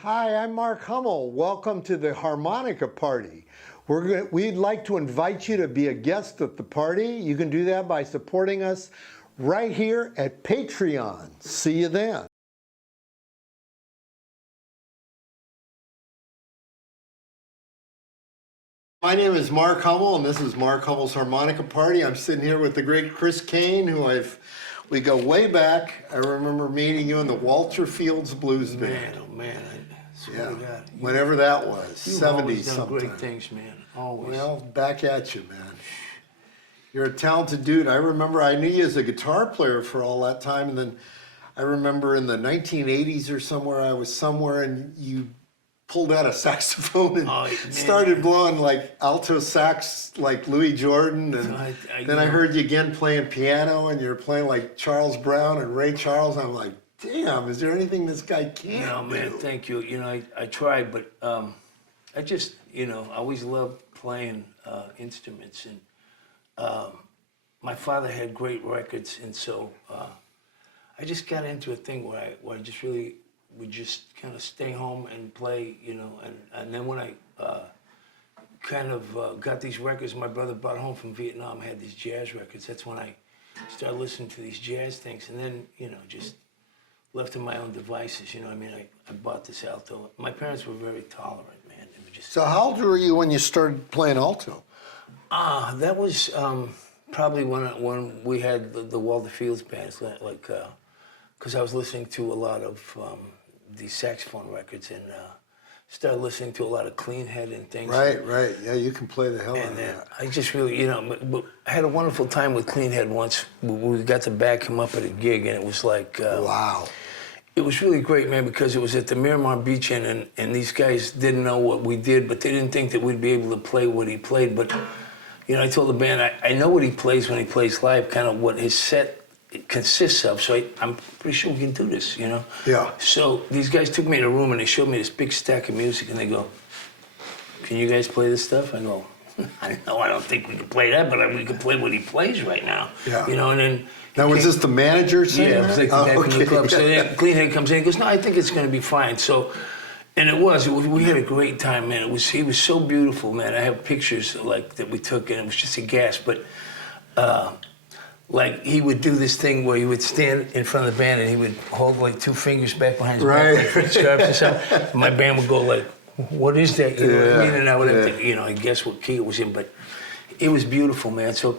Hi, I'm Mark Hummel. Welcome to the Harmonica Party. We'd like to invite you to be a guest at the party. You can do that by supporting us right here at Patreon. See you then. My name is Mark Hummel, and this is Mark Hummel's Harmonica Party. I'm sitting here with the great Chris Cain, who we go way back. I remember meeting you in the Walter Fields Blues Band. Man, oh man, I swear to God. Whenever that was, 70s always done sometime. great things, man, always. Well, back at you, man. You're a talented dude. I remember I knew you as a guitar player for all that time, and then I remember in the 1980s or somewhere, I was somewhere and you pulled out a saxophone and started blowing like alto sax like Louis Jordan, and then I heard you again playing piano, and you're playing like Charles Brown and Ray Charles. I'm like, damn, is there anything this guy can't No, man, do? thank you. You know, I tried, but I just, you know, I always loved playing instruments, and my father had great records, and so I just got into a thing where I just really would just kind of stay home and play, you know, and then when I kind of got these records my brother brought home from Vietnam, had these jazz records, that's when I started listening to these jazz things, and then, you know, just left to my own devices, you know. I mean, I bought this alto. My parents were very tolerant, man. They were just... So how old were you when you started playing alto? That was probably when we had the Walter Fields bands, like, because I was listening to a lot of these saxophone records, and started listening to a lot of Clean Head and things. Right, right. Yeah, you can play the hell out of that. I just really, you know, but I had a wonderful time with Clean Head once. We got to back him up at a gig, and it was like... wow. It was really great, man, because it was at the Miramar Beach Inn, and these guys didn't know what we did, but they didn't think that we'd be able to play what he played. But, you know, I told the band, I know what he plays when he plays live, kind of what his set consists of, so I'm pretty sure we can do this, you know? Yeah. So these guys took me in a room, and they showed me this big stack of music, and they go, can you guys play this stuff? I go, I don't think we can play that, but we can play what he plays right now. Yeah. You know, and then... Now, was this the manager saying Yeah, it was like the guy from the club. So then Clean Head comes in and goes, no, I think it's going to be fine. So, and it was, we had a great time, man. He was so beautiful, man. I have pictures like that we took, and it was just a gas. But like he would do this thing where he would stand in front of the band and he would hold like two fingers back behind his back, like scarves and stuff. My band would go like, what is that? You know what I mean? And I would have to, you know, I guess what key it was in, but it was beautiful, man. So,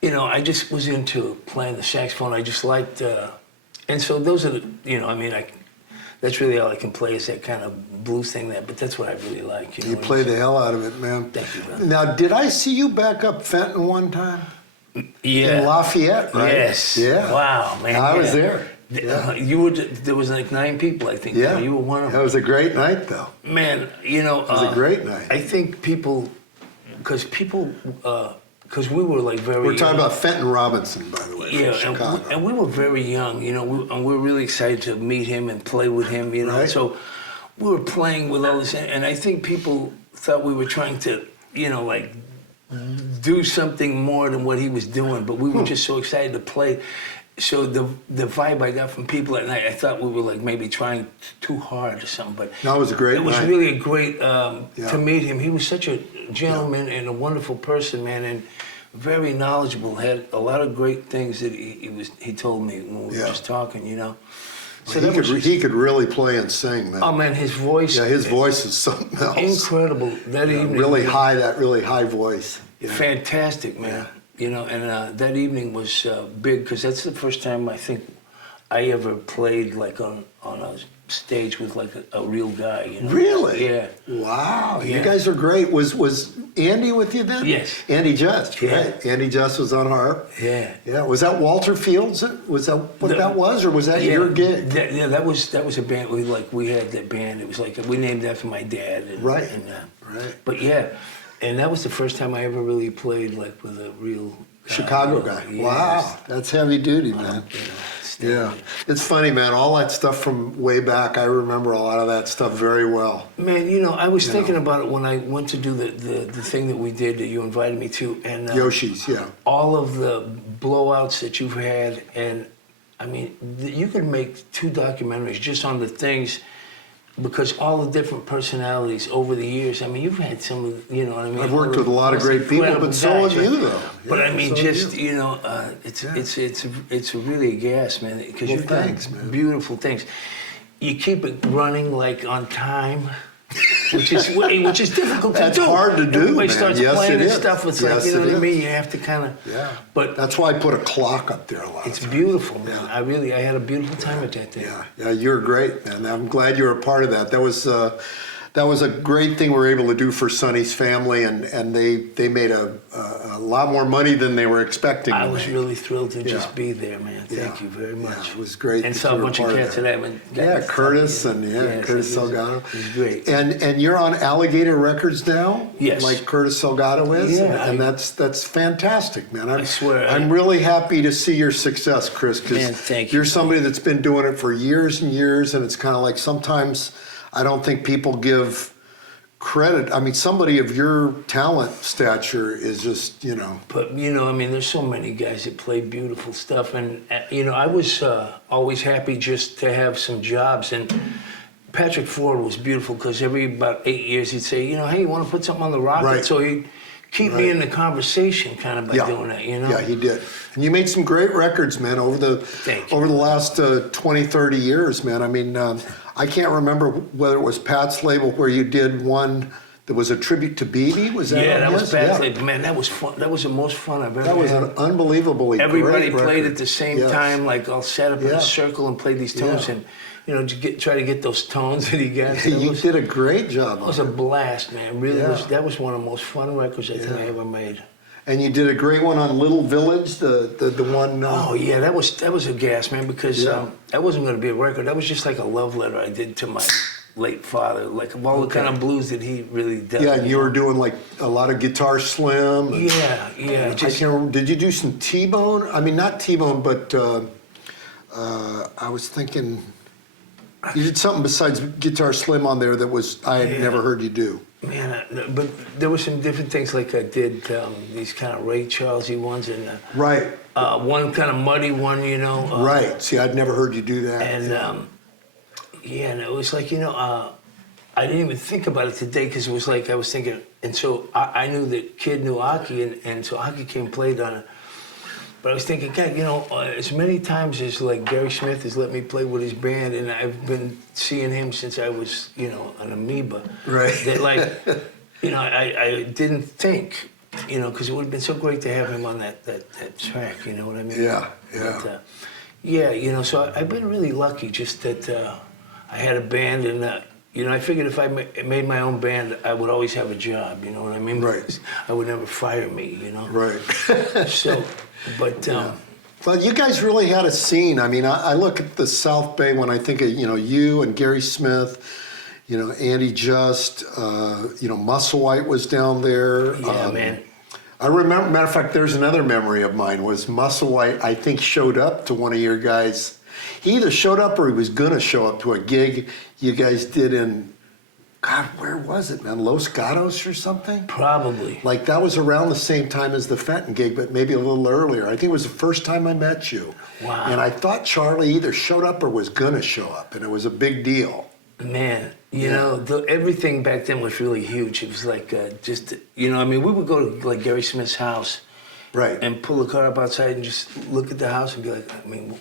you know, I just was into playing the saxophone. I just liked, and so those are the, you know, I mean, that's really all I can play is that kind of blues thing there, but that's what I really like. You play the hell out of it, man. Thank you, brother. Now, did I see you back up Fenton one time? Yeah. In Lafayette, right? Yes. Yeah. Wow, man. I was there. There was like 9 people, I think. Yeah. You were one of them. That was a great night, though. Man, you know. It was a great night. I think people, because we were like very... We're talking about Fenton Robinson, by the way, yeah, from Chicago. And we were very young, you know, and we were really excited to meet him and play with him, you know. Right. So we were playing with all this, and I think people thought we were trying to, you know, like do something more than what he was doing, but we were just so excited to play. So the vibe I got from people at night, I thought we were like maybe trying too hard or something, but that was a great night. It was really a great to meet him. He was such a gentleman and a wonderful person, man, and very knowledgeable. Had a lot of great things that he told me when we were just talking, you know. So he could really play and sing, man. Oh man, his voice. Yeah, his voice is something else. Incredible. That evening. That really high voice. Yeah. Fantastic, man. You know, and that evening was big because that's the first time I think I ever played like on a stage with like a real guy. You know? Really? Yeah. Wow, you guys are great. Was Andy with you then? Yes. Andy Just, right? Andy Just was on harp. Yeah. Yeah. Was that Walter Fields? Was that what that was, or was that your gig? That was a band. We had that band. It was like we named that for my dad. And, right. Right. But yeah. And that was the first time I ever really played like with a real guy, Chicago guy. Yeah. Wow, that's heavy duty, man. Yeah, it's funny, man. All that stuff from way back, I remember a lot of that stuff very well. Man, you know, I was thinking about it when I went to do the thing that we did that you invited me to, and Yoshi's, yeah. all of the blowouts that you've had, and I mean, you could make 2 documentaries just on the things, because all the different personalities over the years. I mean, you've had some of, you know what I mean? I've worked with a lot of great people, but so have you, though. But I mean, so just, have you. you know, it's really a gas, man, because you've thanks, done man. beautiful things. You keep it running like on time. Which is difficult to do. That's hard to do, Everybody man. starts Yes, playing it and is. stuff. It's Yes, like, you know it what I is. mean? You have to kind of. Yeah. But that's why I put a clock up there a lot. it's of times. beautiful, man. I had a beautiful time at that thing. Yeah, you're great, man. I'm glad you were a part of that. That was a great thing we were able to do for Sonny's family, and they made a lot more money than they were expecting. I to was make. really thrilled to just Yeah. be there, man. Thank you very much. Yeah, it was great. And that saw you a were bunch of part cats that. that I haven't gotten Yeah, to talk Curtis to. and Yes, Curtis it was- Salgado. It was great. And you're on Alligator Records now? Yes. Like Curtis Salgado is? Yeah, And that's fantastic, man. I swear, I'm really happy to see your success, Chris, Man, because thank you. you're somebody that's been doing it for years and years, and it's kind of like sometimes I don't think people give credit. I mean, somebody of your talent stature is just, you know. But, you know, I mean, there's so many guys that play beautiful stuff. And, you know, I was always happy just to have some jobs. And Patrick Ford was beautiful because every about 8 years he'd say, you know, hey, you want to put something on the rocket? Right. So he'd keep me in the conversation kind of by doing that, you know? Yeah, he did. And you made some great records, man, over the last 20, 30 years, man. I mean, I can't remember whether it was Pat's label where you did one that was a tribute to B.B. Was that? Yeah, that was his? Pat's label. Man, that was fun. That was the most fun I've ever had. That was an unbelievably Everybody great played record. at the same Yes. time, like all set up in Yeah. a circle and played these tones Yeah. and, you know, try to get those tones that he got. You did a great job. It was a blast, man. Really Yeah. that was one of the most fun records I think I ever made. And you did a great one on Little Village, the one. Oh yeah, that was a gas, man, because Yeah. that wasn't going to be a record. That was just like a love letter I did to my late father, like of all the kind of blues that he really did. Yeah, and you were doing like a lot of Guitar Slim. And, Yeah. I can't remember, did you do some T-Bone? I mean, not T-Bone, but I was thinking you did something besides Guitar Slim on there that was I had never heard you do. Man, but there were some different things, like I did these kind of Ray Charlesy ones and Right. one kind of muddy one, you know. Right. See, I'd never heard you do that. And and it was like, you know, I didn't even think about it today because it was like I was thinking, and so I knew that Kid knew Aki, and so Aki came and played on it. But I was thinking, God, you know, as many times as like Gary Smith has let me play with his band, and I've been seeing him since I was, you know, an amoeba. Right. That like, you know, I didn't think, you know, because it would have been so great to have him on that track. You know what I mean? Yeah. But, yeah, you know, so I've been really lucky just that I had a band, and you know, I figured if I made my own band, I would always have a job. You know what I mean? Right. I would never fire me. You know. Right. So, but. Well, you guys really had a scene. I mean, I look at the South Bay when I think of, you know, you and Gary Smith, you know, Andy Just, you know, Musselwhite was down there. Yeah, man. I remember, matter of fact, there's another memory of mine was Musselwhite, I think, showed up to one of your guys. He either showed up or he was going to show up to a gig you guys did in, God, where was it, man? Los Gatos or something? Probably. Like that was around the same time as the Fenton gig, but maybe a little earlier. I think it was the first time I met you. Wow. And I thought Charlie either showed up or was gonna show up, and it was a big deal. Man, you know, everything back then was really huge. It was like just, you know, I mean, we would go to like Gary Smith's house, Right. and pull the car up outside and just look at the house and be like, I mean,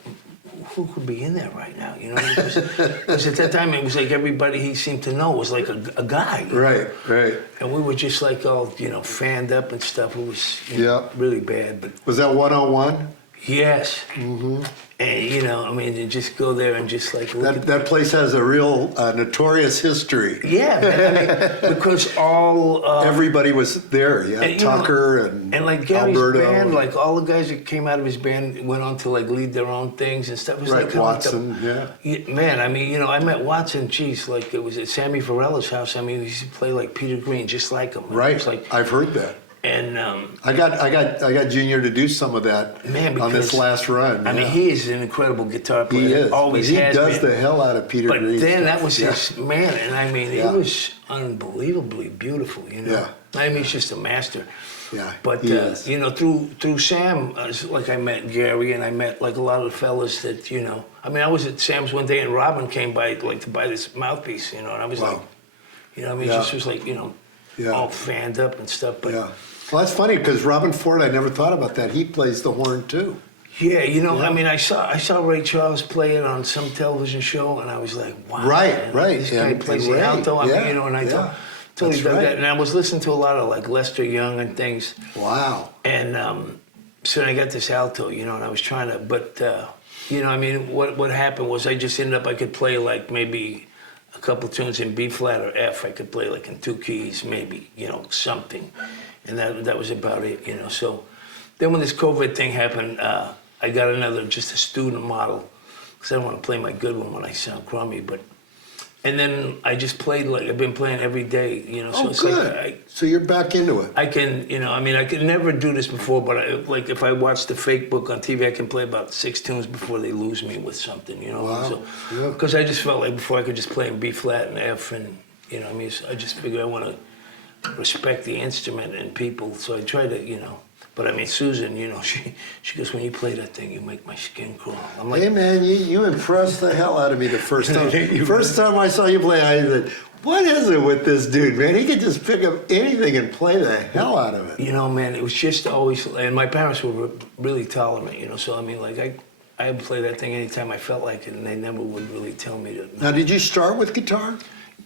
who could be in there right now? You know, because at that time it was like everybody he seemed to know was like a guy. Right. And we were just like all, you know, fanned up and stuff. It was really bad, but Was that 101? yes. Mm-hmm. And you know, I mean, to just go there and just like look That place has a real notorious history. Yeah, man, I mean, because all Everybody was there. Yeah, and, you Tucker know, and like Gary's Alberto. band, like all the guys that came out of his band went on to like lead their own things and stuff. It was Right, like kinda like Watson, yeah, man. I mean, you know, I met Watson. Geez, like it was at Sammy Varela's house. I mean, he used to play like Peter Green, just like him. Right, It was like, I've heard that. and I got Junior to do some of that man, on this because, last run. I mean, yeah. he is an incredible guitar player. He is. Always he has does been. the hell out of Peter But Green then stuff. that was his man, and I mean, Yeah. it was unbelievably beautiful. You know, Yeah. I mean, he's just a master. Yeah, But he is. you know, through Sam, like I met Gary, and I met like a lot of the fellas that, you know. I mean, I was at Sam's one day, and Robben came by like to buy this mouthpiece, you know, and I was Wow. like, you know, I mean, Yeah. just was like, you know, Yeah. all fanned up and stuff. But Yeah. Well, that's funny because Robben Ford, I never thought about that. He plays the horn too. yeah, you know, Yeah. I mean, I saw Ray Charles play it on some television show, and I was like, wow, Right, man, right. this guy plays the Ray, alto. I yeah, mean, you know, and I yeah. totally That's dug right. that. And I was listening to a lot of like Lester Young and things. Wow. And so I got this alto, you know, and I was trying to, but, you know, I mean, what happened was I just ended up, I could play like maybe a couple tunes in B flat or F. I could play like in 2 keys, maybe, you know, something. And that was about it, you know. So then when this COVID thing happened, I got just a student model, because I don't want to play my good one when I sound crummy, but. And then I just played like I've been playing every day, you know. So Oh, it's good. like So you're back into it. I can, you know, I mean, I could never do this before, but like if I watch the fake book on TV, I can play about 6 tunes before they lose me with something, you know. Wow. So, Yeah. because I just felt like before I could just play in B flat and F, and you know, I mean, so I just figured I want to respect the instrument and people, so I try to, you know. But I mean, Susan, you know, she goes, when you play that thing, you make my skin crawl. I'm like, Hey man, you impressed the hell out of me the first time. First time I saw you play, I said, "What is it with this dude, man? He can just pick up anything and play the hell out of it." you know, man, it was just always, and my parents were really tolerant, you know. So I mean, like I would play that thing anytime I felt like it, and they never would really tell me to. Now, did you start with guitar?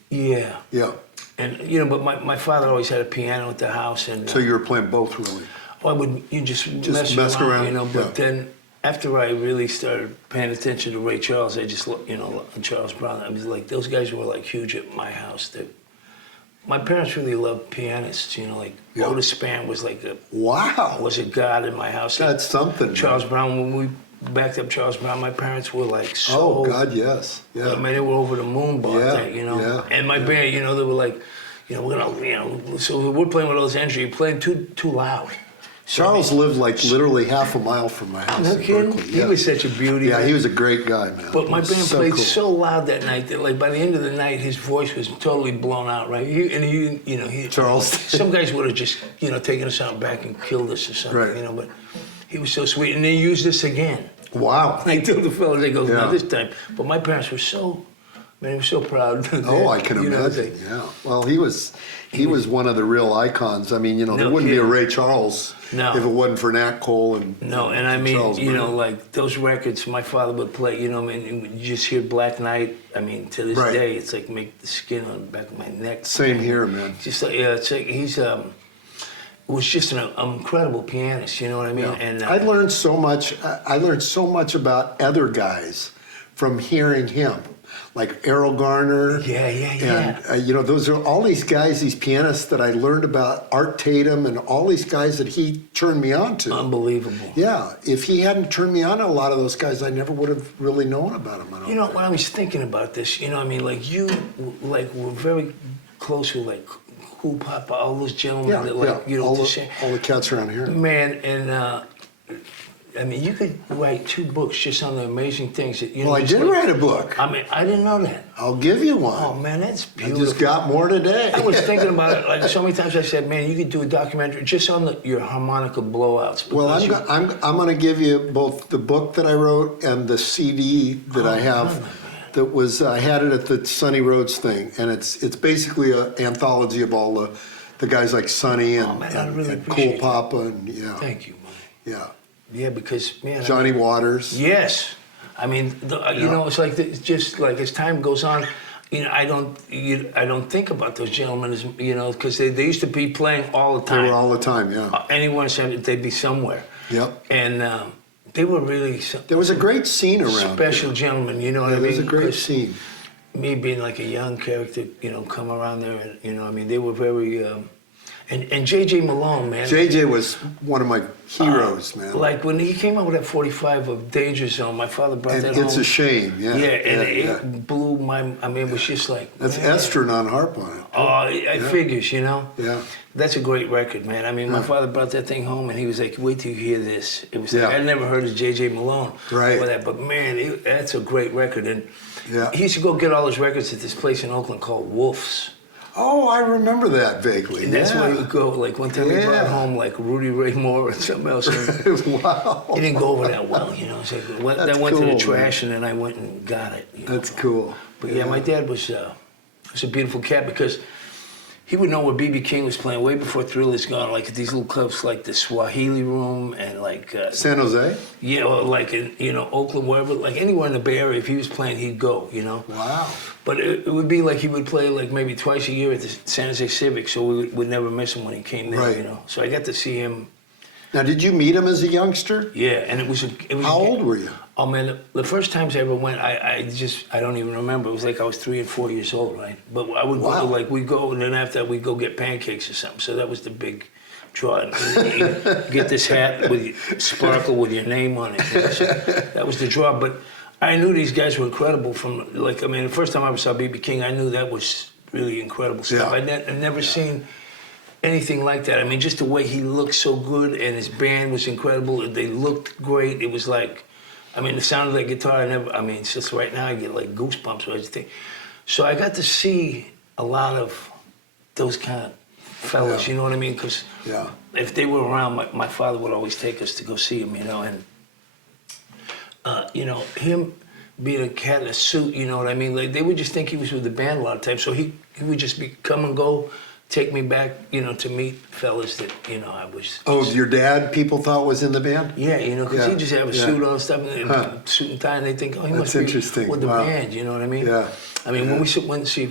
Yeah. Yeah. And you know, but my father always had a piano at the house, and So you were playing both, really? I would just mess around, you know. But yeah. then after I really started paying attention to Ray Charles, I just you know, Charles Brown. I was like, those guys were like huge at my house. My parents really loved pianists, you know, like Yeah. Otis Spann was like Wow. was a god in my house. That's something. Charles man. Brown, when we backed up Charles Brown, my parents were like so. Oh God, yes. Yeah. I mean, they were over the moon about Yeah, that, you know. yeah, And my band, you know, they were like, you know, we're gonna, you know, so we're playing with all this energy, playing too loud. Charles lived like literally half a mile from my house No in kidding. Berkeley. He Yeah. was such a beauty. Yeah, he was a great guy, man. But my band So played cool. so loud that night that, like, by the end of the night, his voice was totally blown out, right? You know, Charles. Some guys would have just, you know, taken us out back and killed us or something, Right. you know. But he was so sweet, and they used this again. Wow. I told the fellas, they go, Yeah. no, this time. But my parents were so, man, they were so proud. Oh, I can You know, imagine. Yeah. Well, he was one of the real icons. I mean, you know, there No wouldn't be a kidding. Ray Charles No. if it wasn't for Nat Cole and No, and I mean, Charles you know, Brown. like those records, my father would play, you know, I mean, you just hear Black Knight. I mean, to this Right. day, it's like make the skin on the back of my neck. Same here, man. Just like, yeah, it's like he's, was just an incredible pianist, you know what I mean? Yeah. And I learned so much. I learned so much about other guys from hearing him, like Errol Garner. Yeah. And you know, those are all these guys, these pianists that I learned about. Art Tatum and all these guys that he turned me on to. Unbelievable. Yeah, if he hadn't turned me on to a lot of those guys, I never would have really known about them. I don't You know, think. when I was thinking about this, you know, I mean, like you, like were very close with like Cool Papa, all those gentlemen Yeah, that like, yeah. you know, all, to the, share. all the cats around here. Man, and I mean, you could write 2 books just on the amazing things that you know. Well, I just did like- write a book. I mean, I didn't know that. I'll give you one. Oh man, that's I beautiful. just got more today. I was thinking about it like so many times. I said, man, you could do a documentary just on your harmonica blowouts. Well, because I'm going to give you both the book that I wrote and the CD that I have. That was I had it at the Sunny Roads thing, and it's basically an anthology of all the guys like Sonny and, man, I really and Cool appreciate that. Papa and yeah, Thank you, man. yeah, Yeah, because man, Johnny Waters. yes, I mean, you know, it's like it's just like as time goes on, you know, I don't think about those gentlemen as you know, because they used to be playing all the They time. were all the time. Yeah. Anyone said they'd be somewhere. Yep. And they were really There was a great scene around. special here. gentlemen. You know what Yeah, I there mean? was a great 'Cause scene. Me being like a young character, you know, come around there, and you know, I mean, they were very. And J.J. Malone, man. JJ was one of my heroes, man. Like when he came out with that 45 of Danger Zone, my father brought And that it's home. a shame. Yeah. Yeah, and yeah. it blew my. I mean, it was just like. That's man. Estrin on harp on it. Oh, it figures, you know. Yeah. That's a great record, man. I mean, my father brought that thing home, and he was like, "Wait till you hear this." It was. Yeah. Like, I never heard of J.J. Malone. Right. Or that, but man, that's a great record. And Yeah. he used to go get all his records at this place in Oakland called Wolf's. Oh, I remember that vaguely. And that's where he would go. Like one time he brought home like Rudy Ray Moore or something else. And Wow. it didn't go over that well, you know. It's like, that went to the trash, and then I went and got it. You know? That's cool. But yeah, my dad was a beautiful cat because he would know where B.B. King was playing way before Thriller's gone. Like at these little clubs, like the Swahili Room and like San Jose? yeah, or like in Oakland, wherever, like anywhere in the Bay Area. If he was playing, he'd go. You know. Wow. But it would be like he would play like maybe twice a year at the San Jose Civic, so we would never miss him when he came there. Right. You know. So I got to see him. Now, did you meet him as a youngster? Yeah, and it was. How old were you? Oh man, the first times I ever went, I don't even remember. It was like I was 3 and 4 years old, right? But I would go, like we'd go, and then after that we'd go get pancakes or something. So that was the big draw. And you get this hat with sparkle with your name on it. You know? So that was the draw. But I knew these guys were incredible. The first time I ever saw B.B. King, I knew that was really incredible stuff. Yeah. I'd never seen anything like that. I mean, just the way he looked so good, and his band was incredible. They looked great. It was like. I mean, the sound of that guitar, it's just right now I get like goosebumps or everything. So I got to see a lot of those kind of fellas, you know what I mean? Because if they were around, my father would always take us to go see him, you know? And, him being a cat in a suit, you know what I mean? Like, they would just think he was with the band a lot of times. So he would just come and go, take me back, to meet fellas that, I was... Oh, your dad, people thought was in the band? Yeah, because he just have a suit on and stuff, and suit and tie, and they think, oh, he must be with the band, you know what I mean? Yeah. I mean, when we went to see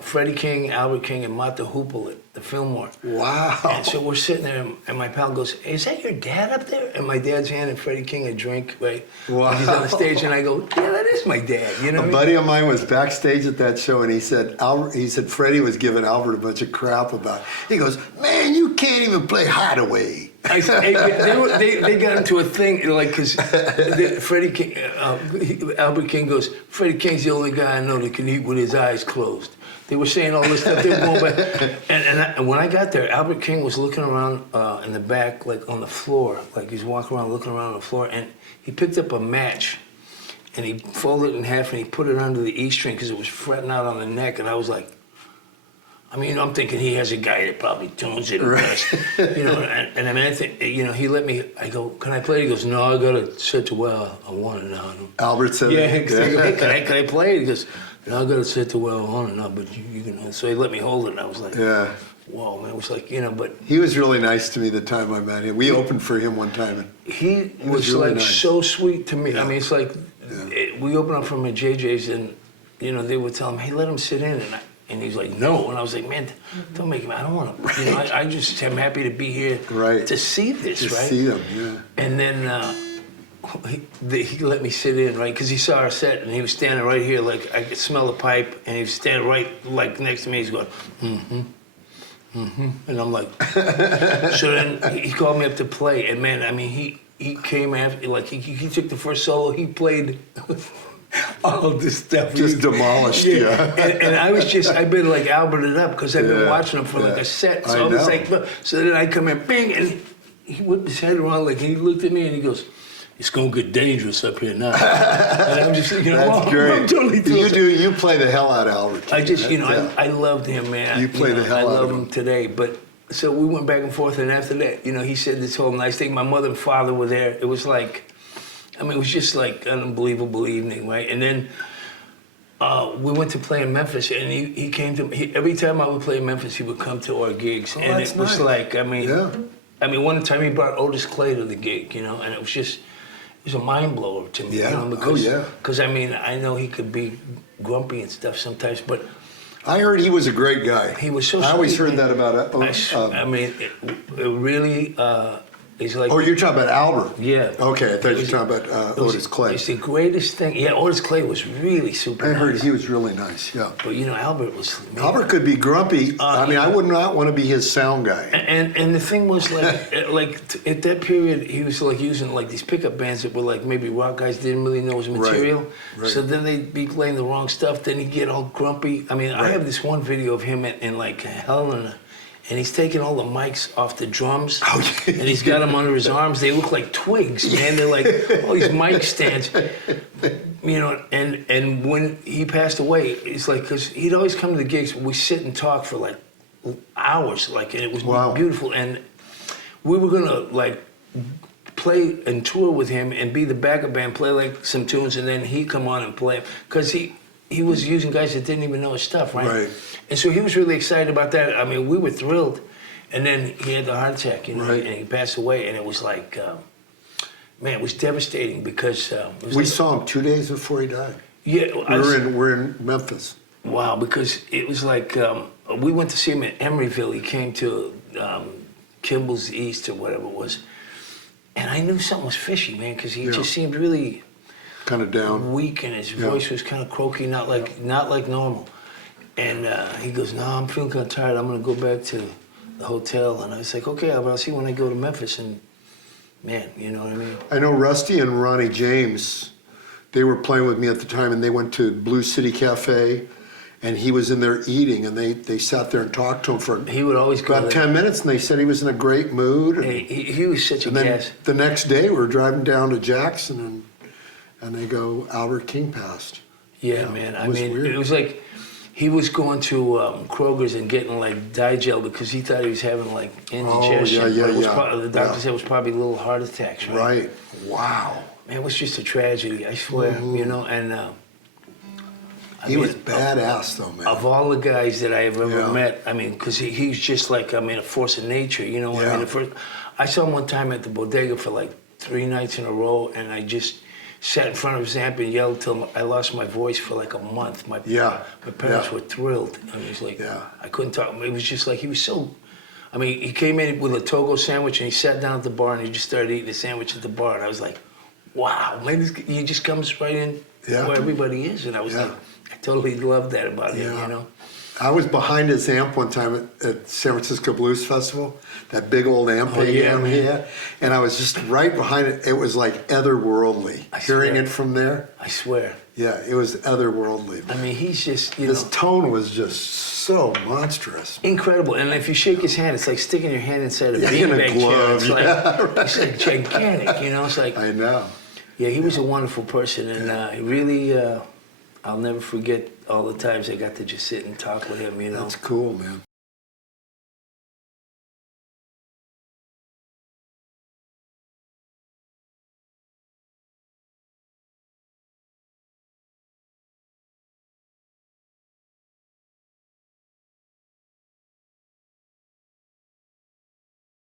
Freddie King, Albert King, and Martha Hoople at the Fillmore. Wow. And so we're sitting there, and my pal goes, hey, is that your dad up there? And my dad's handing Freddie King a drink, right? Wow. And he's on the stage, and I go, yeah, that is my dad, you know? A buddy of mine was backstage at that show, and he said Freddie was giving Albert a bunch of crap about it. He goes, man, you can't even play Hideaway. They got into a thing, like, because Freddie King, Albert King goes, Freddie King's the only guy I know that can eat with his eyes closed. They were saying all this stuff. They were going back. And when I got there, Albert King was looking around in the back, like on the floor. Like he's walking around looking around on the floor. And he picked up a match. And he folded it in half and he put it under the E string because it was fretting out on the neck. And I was like, I'm thinking he has a guy that probably tunes it best. And I mean, I think, he let me, I go, can I play? He goes, no, I got to set to well, I want it now. Albert said yeah, I go, hey, can I play it? He goes, no, I got to set to well, I want it now, but you can. So he let me hold it and I was like, whoa, man. It was like, but. He was really nice to me the time I met him. We opened for him one time. And he was really like nice. So sweet to me. Yeah. I mean, it's like, we opened up for him at JJ's and, they would tell him, hey, let him sit in. And he's like, no. And I was like, man, don't make him. I don't want to. I just am happy to be here to see this, right? To see them, yeah. And then he let me sit in, right? Because he saw our set and he was standing right here, like I could smell the pipe. And he was standing right like next to me. He's going, and I'm like, so then he called me up to play. And man, I mean, he came after, like he took the first solo. He played. All this stuff. Just demolished, And I've been like Albert it up because I've been watching him for like a set. So I was like, so then I come in, bing, and he whipped his head around, like, he looked at me and he goes, it's going to get dangerous up here now. And I'm just thinking, that's great. I'm totally you play the hell out of Albert. I just, I loved him, man. You play the hell out of him. I love him today, but so we went back and forth, and after that, he said this whole nice thing. My mother and father were there. It was like, it was just like an unbelievable evening, right? And then we went to play in Memphis, and he came to me. Every time I would play in Memphis, he would come to our gigs. Oh, and it was nice. Like, one time he brought Otis Clay to the gig, and it was a mind blower to me. Yeah. Because, I know he could be grumpy and stuff sometimes, but... I heard he was a great guy. He was so sweet. I always heard that about it really... He's like, oh, you're talking about Albert? Yeah. Okay, I thought you were talking about Otis Clay. It's the greatest thing. Yeah, Otis Clay was really super I heard nice. he was really nice, yeah. But, Albert was... Albert could be grumpy. I would not want to be his sound guy. And the thing was, like, at that period, he was, like, using, like, these pickup bands that were, like, maybe rock guys didn't really know his material. Right. So then they'd be playing the wrong stuff. Then he'd get all grumpy. I have this one video of him in like, Helena. And he's taking all the mics off the drums, and he's got them under his arms. They look like twigs, man. They're like all these mic stands. you know, and when he passed away, it's like, because he'd always come to the gigs, we sit and talk for like hours, like, and it was Wow. beautiful. And we were gonna like play and tour with him and be the backup band, play like some tunes, and then he'd come on and play, because he was using guys that didn't even know his stuff, right? Right. And so he was really excited about that. I mean, we were thrilled. And then he had the heart attack, you know, Right. and he passed away, and it was like, man, it was devastating, because it was We like, saw him 2 days before he died. yeah, We're in Memphis. wow, because it was like, we went to see him at Emeryville. He came to Kimball's East or whatever it was, and I knew something was fishy, man, because he Yeah. just seemed really Kind of down. weak, and his voice was kind of croaky, not like normal. And he goes, "No, I'm feeling kind of tired. I'm gonna go back to the hotel." And I was like, "Okay, I'll see you when I go to Memphis." And man, you know what I mean? I know Rusty and Ronnie James, they were playing with me at the time, and they went to Blue City Cafe, and he was in there eating, and they sat there and talked to him for He would always go about there. 10 minutes, and they said he was in a great mood. And, He was such a and then gas. the next day, we were driving down to Jackson, and they go, Albert King passed. Yeah, Yeah, man. it I was mean, weird. it was like he was going to Kroger's and getting like Digel because he thought he was having like indigestion. Oh, yeah, but it was yeah. the doctor Yeah. said it was probably little heart attacks, right? Right. Wow. Man, it was just a tragedy, I swear, you know, and He was badass, though, man. of all the guys that I have ever Yeah. met, I mean, because he's just like, I mean, a force of nature, you know. Yeah. I mean, I saw him one time at the bodega for like 3 nights in a row, and I just sat in front of his amp and yelled till I lost my voice for like a month. My parents Yeah. were thrilled. I mean, it was like, Yeah. I couldn't talk. It was just like, he was so, I mean, he came in with a Togo sandwich and he sat down at the bar and he just started eating a sandwich at the bar. And I was like, wow, man, he just comes right in Yeah. where everybody is. And I was Yeah. like, I totally loved that about him, Yeah. you know? I was behind his amp one time at San Francisco Blues Festival, that big old amp Oh, yeah, amp he man. had, and I was just right behind it. It was like otherworldly. I Hearing swear. it from there, I swear. yeah, it was otherworldly. I mean, he's just, you His know, tone was just so monstrous. incredible. And if you shake his hand, it's like sticking your hand inside a Yeah, in a beanbag chair. glove, It's like, yeah, right. it's like gigantic, you know? It's like, I know. yeah, he was a wonderful person. And he really, I'll never forget all the times I got to just sit and talk with him, you know? That's cool, man.